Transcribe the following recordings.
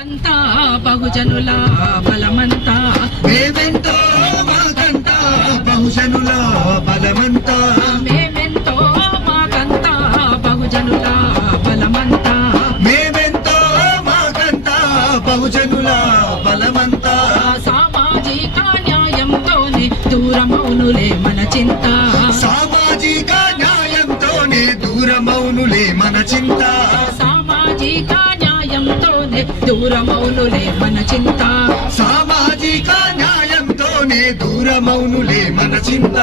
అంతా బహుజనుల బలమంతా. మేమెంతో మాకంతా బహుజనుల బలమంతా. మేమెంతో మాకంతా బహుజనుల బలమంతా. మేమెంతో మాకంతా బహుజనుల బలమంతా. సామాజిక న్యాయంతోనే దూరమౌనులే మన చింత. సామాజిక న్యాయంతోనే దూరమౌనులే మన చింత. సామాజిక న్యాయంతోనే దూరమౌనులే మన చింత. సామాజిక న్యాయంతోనే దూరమౌనులే మన చింత.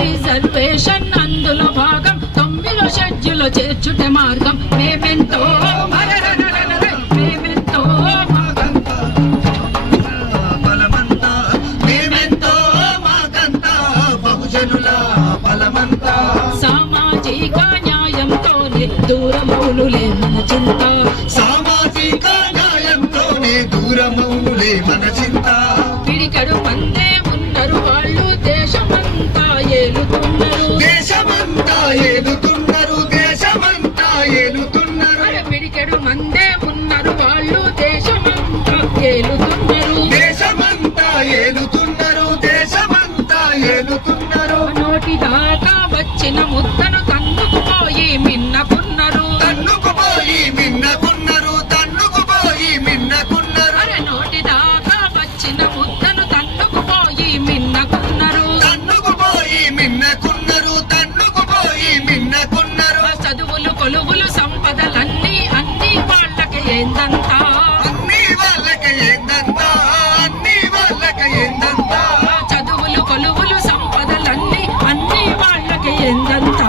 రిజర్వేషన్ అందులో భాగం తొమ్మిదో షెడ్యూల్ చేర్చుట మార్గం. దేశమంతా ఏందంతా? అన్ని వాళ్ళకి ఏందంతా? అన్ని వాళ్ళకి ఏందంతా? ఆ చదువులు కొలువులు సంపదలన్నీ అన్ని వాళ్ళకి ఏందంతా?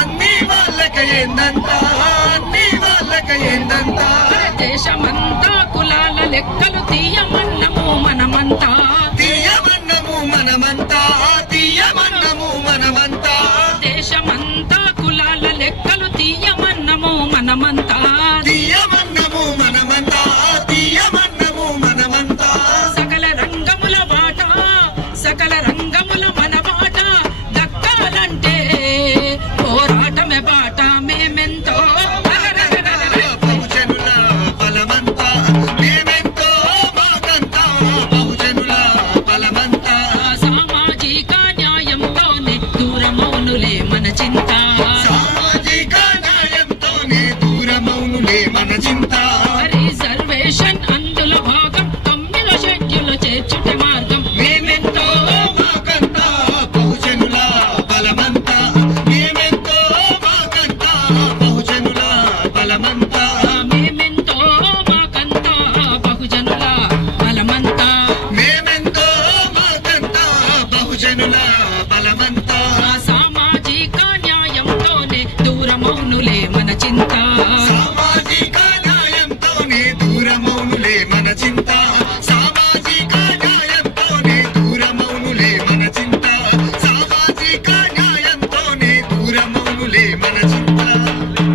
అన్ని వాళ్ళకి ఏందంతా? అన్ని వాళ్ళకి ఏందంతా? దేశమంతా కులాల లెక్కలు తీయమన్నము మౌనులే మన చింతా.